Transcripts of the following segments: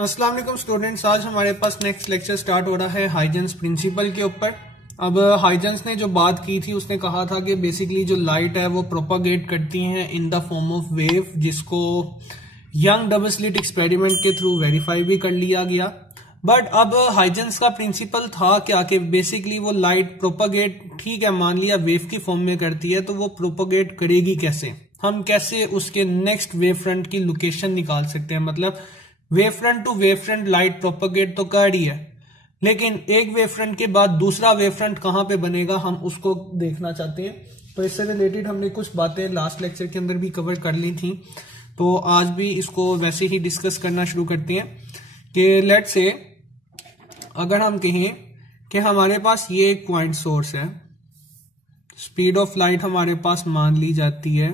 अस्सलाम वालेकुम स्टूडेंट्स, आज हमारे पास नेक्स्ट लेक्चर स्टार्ट हो रहा है हाइजेंस प्रिंसिपल के ऊपर। अब हाइजेंस ने जो बात की थी उसने कहा था कि बेसिकली जो लाइट है वो प्रोपागेट करती हैं in the form of wave, जिसको यंग डबल स्लिट एक्सपेरिमेंट के थ्रू वेरीफाई भी कर लिया गया। बट अब हाइजेंस का प्रिंसिपल था क्या कि बेसिकली वो लाइट प्रोपागेट, ठीक है मान लिया वेव की फॉर्म में करती है, तो वो प्रोपागेट करेगी कैसे, हम कैसे उसके नेक्स्ट वेव फ्रंट की लोकेशन निकाल सकते हैं। मतलब wave front to wave front light propagate तो कर रही है, लेकिन एक वेव फ्रंट के बाद दूसरा वेव फ्रंट कहां पे बनेगा हम उसको देखना चाहते हैं। तो इससे रिलेटेड हमने कुछ बातें लास्ट लेक्चर के अंदर भी कवर कर ली थी, तो आज भी इसको वैसे ही डिस्कस करना शुरू करते हैं कि लेट से अगर हम कहें कि हमारे पास ये एक पॉइंट सोर्स है, स्पीड ऑफ लाइट हमारे पास मान ली जाती है,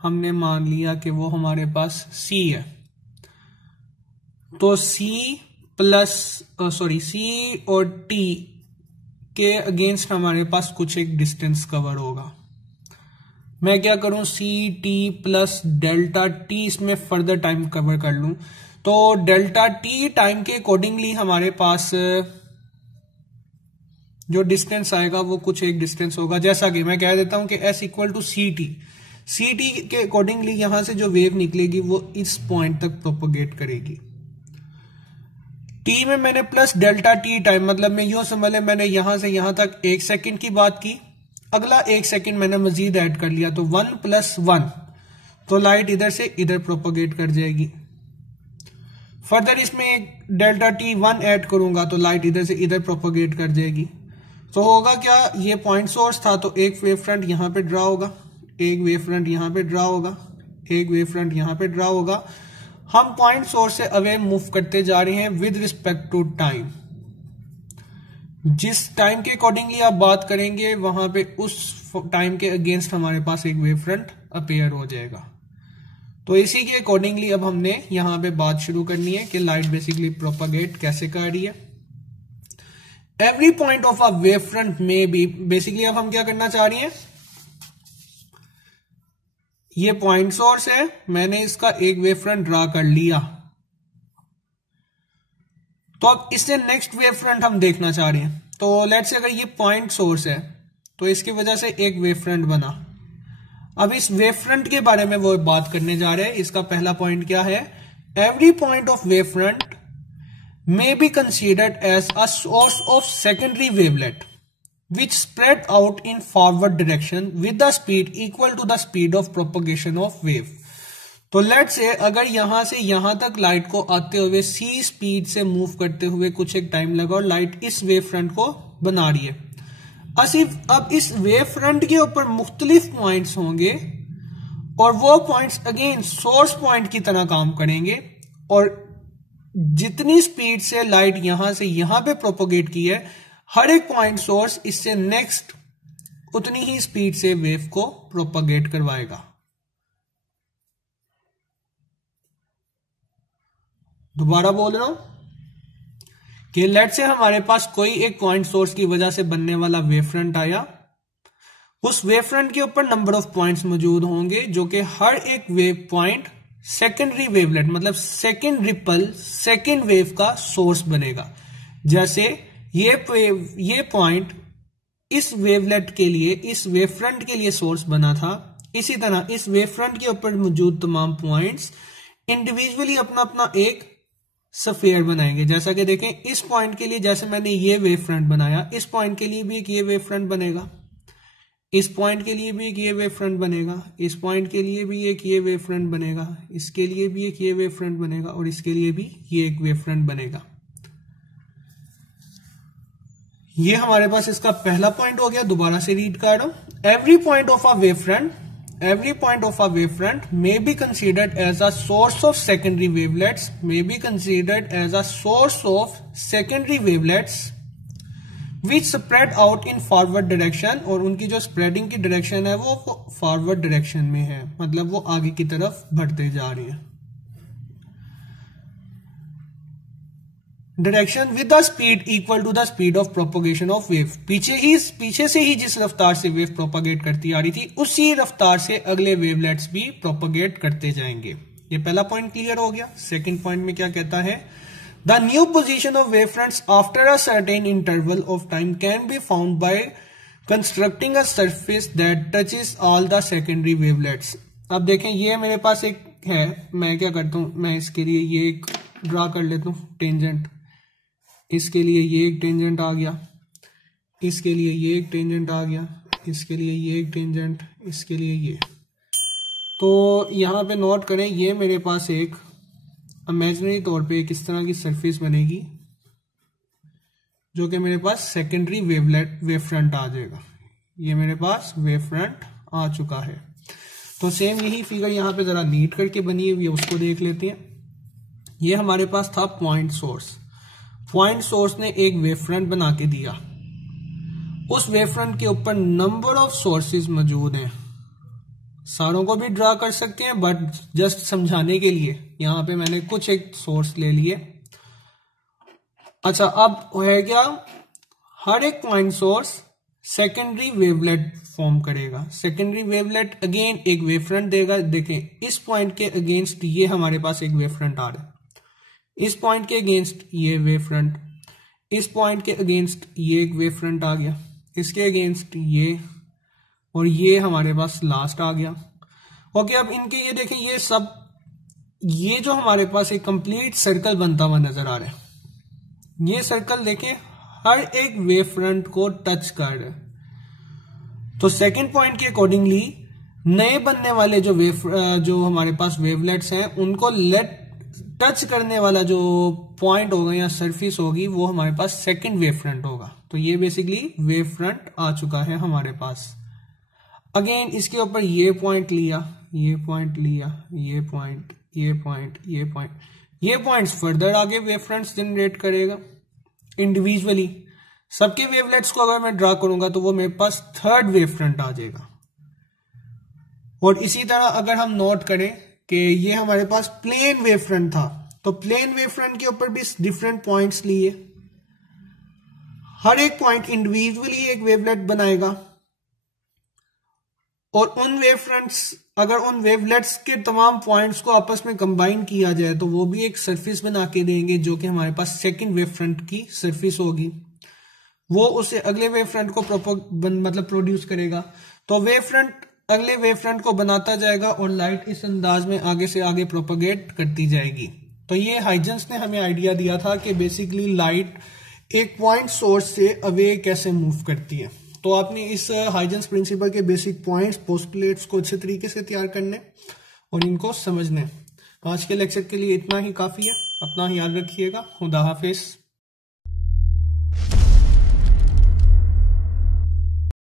हमने मान लिया कि वो हमारे पास c है, तो c और t के अगेंस्ट हमारे पास कुछ एक डिस्टेंस कवर होगा। मैं क्या करूं, c t plus delta t इसमें फर्दर टाइम कवर कर लूं, तो डेल्टा t टाइम के अकॉर्डिंगली हमारे पास जो डिस्टेंस आएगा वो कुछ एक डिस्टेंस होगा। जैसा कि मैं कह देता हूं कि s equal to c t के अकॉर्डिंगली यहां से जो वेव निकलेगी वो इस पॉइंट तक प्रोपोगेट करेगी। टी में मैंने प्लस डेल्टा टी टाइम, मतलब मैं यूं समझ ले मैंने यहां से यहां तक 1 सेकंड की बात की, अगला 1 सेकंड मैंने मजीद ऐड कर लिया, तो 1 + 1, तो लाइट इधर से इधर प्रोपोगेट कर जाएगी। फर्दर इसमें एक डेल्टा टी 1 ऐड करूंगा तो लाइट इधर से इधर प्रोपोगेट कर जाएगी। तो होगा क्या, ये पॉइंट सोर्स था तो एक वेव फ्रंट यहां पे ड्रा होगा, एक वेव फ्रंट यहां पे ड्रा होगा, एक वेव फ्रंट यहां पे ड्रा होगा। हम पॉइंट सोर्स से अवे मूव करते जा रहे हैं विद रिस्पेक्ट टू टाइम। जिस टाइम के अकॉर्डिंगली आप बात करेंगे वहां पे उस टाइम के अगेंस्ट हमारे पास एक वेव फ्रंट अपेयर हो जाएगा। तो इसी के अकॉर्डिंगली अब हमने यहां पे बात शुरू करनी है कि लाइट बेसिकली प्रोपागेट कैसे कर रही है। Every point of a wave front में भी बेसिकली अब हम क्या करना चाह रही हैं, ये पॉइंट सोर्स है, मैंने इसका एक वेव फ्रंट ड्रा कर लिया, तो अब इससे नेक्स्ट वेव फ्रंट हम देखना चाह रहे हैं। तो लेट्स से अगर ये पॉइंट सोर्स है तो इसकी वजह से एक वेव फ्रंट बना। अब इस वेव फ्रंट के बारे में वो बात करने जा रहे हैं। इसका पहला पॉइंट क्या है, every point of wave front may be considered as a source of secondary wavelet which spread out in forward direction with the speed equal to the speed of propagation of wave। तो late से अगर यहां से यहां तक light को आते हुए c स्पीड से मूव करते हुए कुछ एक टाइम लगा और लाइट इस वेव फ्रंट को बना रही है। अब इस वेव फ्रंट के ऊपर मुख्तलिफ पॉइंट्स होंगे और वो पॉइंट्स अगेन सोर्स पॉइंट की तरह काम करेंगे, और जितनी स्पीड से लाइट यहां से यहां पे प्रोपोगेट की है, हर एक पॉइंट सोर्स इससे नेक्स्ट उतनी ही स्पीड से वेव को प्रोपोगेट करवाएगा। दोबारा बोल रहा हूं कि लेट से हमारे पास कोई एक पॉइंट सोर्स की वजह से बनने वाला वेव फ्रंट आया, उस वेव फ्रंट के ऊपर नंबर ऑफ पॉइंट्स मौजूद होंगे जो कि हर एक वेव पॉइंट सेकेंडरी वेवलेट, मतलब सेकेंड रिपल, सेकेंड वेव का सोर्स बनेगा। जैसे ये पॉइंट इस वेवलेट के लिए, इस वेव फ्रंट के लिए सोर्स बना था, इसी तरह इस वेव फ्रंट के ऊपर मौजूद तमाम पॉइंट्स इंडिविजुअली अपना अपना एक स्फीयर बनाएंगे। जैसा कि देखें इस पॉइंट के लिए जैसे मैंने ये वेव फ्रंट बनाया, इस पॉइंट के लिए भी एक ये वेव फ्रंट बनेगा, इस पॉइंट के लिए भी एक ये वेव फ्रंट बनेगा, इस पॉइंट के लिए भी एक ये वेव फ्रंट बनेगा, इसके लिए भी एक ये वेव फ्रंट बनेगा, और इसके लिए भी ये एक वेव फ्रंट बनेगा। ये हमारे पास इसका पहला पॉइंट हो गया। दोबारा से रीड कर रहा हूं, every point of a wave front may be considered as a source of secondary wavelets, which spread out in forward direction, और उनकी जो स्प्रेडिंग की डायरेक्शन है वो फॉरवर्ड डायरेक्शन में है, मतलब वो आगे की तरफ बढ़ते जा रही है। Direction with the speed equal to the speed of propagation of wave, पीछे से ही जिस रफ्तार से वेव प्रोपोगेट करती आ रही थी उसी रफ्तार से अगले वेवलेट्स भी प्रोपोगेट करते जाएंगे। ये पहला पॉइंट क्लियर हो गया। सेकंड पॉइंट में क्या कहता है, the new position of wave fronts after a certain interval of time can be found by constructing a surface that touches all the secondary wavelets. अब देखें ये मेरे पास एक है, मैं क्या करता हूं, मैं इसके लिए ये एक ड्रा कर लेता हूं टेंजेंट, इसके लिए ये एक टेंजेंट आ गया, इसके लिए ये एक टेंजेंट आ गया, इसके लिए ये एक टेंजेंट, इसके लिए ये। तो यहां पे नोट करें ये मेरे पास एक इमेजिनरी तौर पे एक इस तरह की सरफेस बनेगी जो कि मेरे पास सेकेंडरी वेव फ्रंट आ जाएगा। ये मेरे पास वेव फ्रंट आ चुका है। तो सेम यही फिगर यहां पे जरा नीट करके बनी हुई है, उसको देख लेते हैं। ये हमारे पास था पॉइंट सोर्स। पॉइंट सोर्स ने एक वेव फ्रंट बना के दिया, उस वेव फ्रंट के ऊपर नंबर ऑफ सोर्सेज मौजूद हैं। सारों को भी ड्रा कर सकते हैं बट जस्ट समझाने के लिए यहां पे मैंने कुछ एक सोर्स ले लिए। अच्छा, अब है क्या, हर एक point source secondary wavelet form करेगा। सेकेंडरी वेवलेट अगेन एक वेव फ्रंट देगा। देखें इस पॉइंट के अगेंस्ट ये हमारे पास एक वेव फ्रंट आ रहा है, इस पॉइंट के अगेंस्ट ये वेव फ्रंट, इस पॉइंट के अगेंस्ट ये एक वेव फ्रंट आ गया, इसके अगेंस्ट ये, और ये हमारे पास लास्ट आ गया। ओके, अब इनके ये देखें ये सब, ये जो हमारे पास एक कंप्लीट सर्कल बनता हुआ नजर आ रहा है, ये सर्कल देखें हर एक वेव फ्रंट को टच कर रहा है। तो सेकंड पॉइंट के अकॉर्डिंगली नए बनने वाले जो हमारे पास वेवलेट्स हैं उनको टच करने वाला जो पॉइंट होगा या सरफेस होगी वो हमारे पास सेकंड वेव फ्रंट होगा। तो ये बेसिकली वेव फ्रंट आ चुका है हमारे पास। अगेन इसके ऊपर ये पॉइंट लिया, ये पॉइंट लिया, ये पॉइंट, ये पॉइंट, ये पॉइंट, ये पॉइंट्स फर्दर आगे वेव फ्रंट्स जनरेट करेगा इंडिविजुअली। सबके वेवलेट्स को अगर मैं ड्रा करूंगा तो वो मेरे पास थर्ड वेव फ्रंट आ जाएगा। और इसी तरह अगर हम नोट करें कि ये हमारे पास प्लेन वेव फ्रंट था, तो प्लेन वेव फ्रंट के ऊपर भी डिफरेंट पॉइंट्स लिए, हर एक पॉइंट इंडिविजुअली एक वेवलेट बनाएगा। और उन वेव फ्रंट्स, अगर उन वेवलेट्स के तमाम पॉइंट्स को आपस में कंबाइन किया जाए तो वो भी एक सरफेस बना के देंगे जो कि हमारे पास सेकंड वेव फ्रंट की सरफेस होगी। वो उसे अगले वेव फ्रंट को प्रोड्यूस करेगा। तो वेव फ्रंट अगले वेव फ्रंट को बनाता जाएगा और लाइट इस अंदाज में आगे से आगे प्रोपोगेट करती जाएगी। तो ये हाइजेंस ने हमें आइडिया दिया था कि बेसिकली लाइट एक पॉइंट सोर्स से अवे कैसे मूव करती है। तो आपने इस हाइजेंस प्रिंसिपल के बेसिक पॉइंट्स, पोस्टुलेट्स को अच्छे तरीके से तैयार करने और इनको समझने। आज के लेक्चर के लिए इतना ही काफी है। अपना ख्याल रखिएगा। खुदा हाफिज।